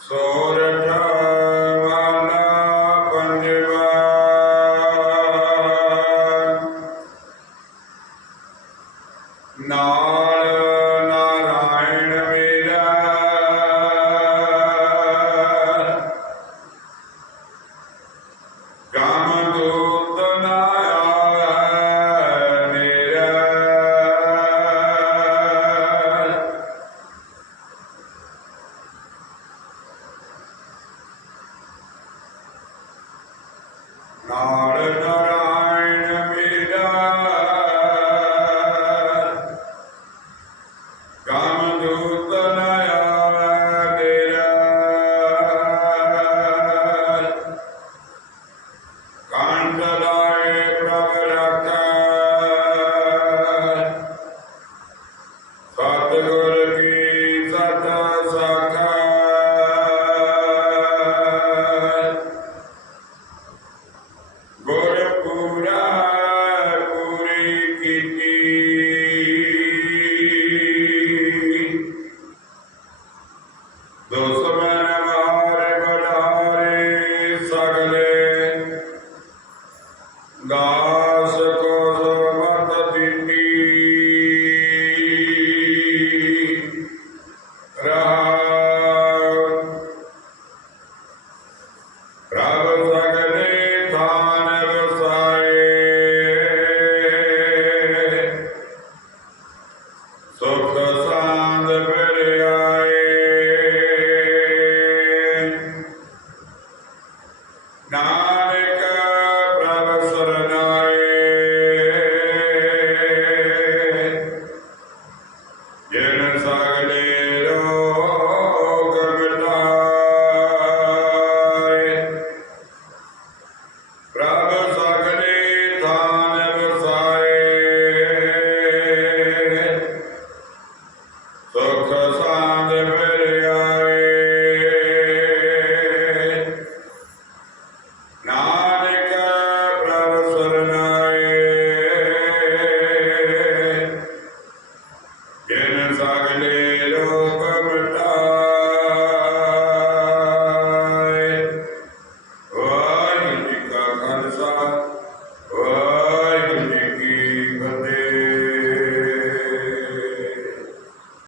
ਸੋਰਠ ਵਾਲਾ ਪੰਜਵਾ। Gama do दुश्मन मारे बढ़ारे सगले। गा ਅਗਲੇ ਲੋ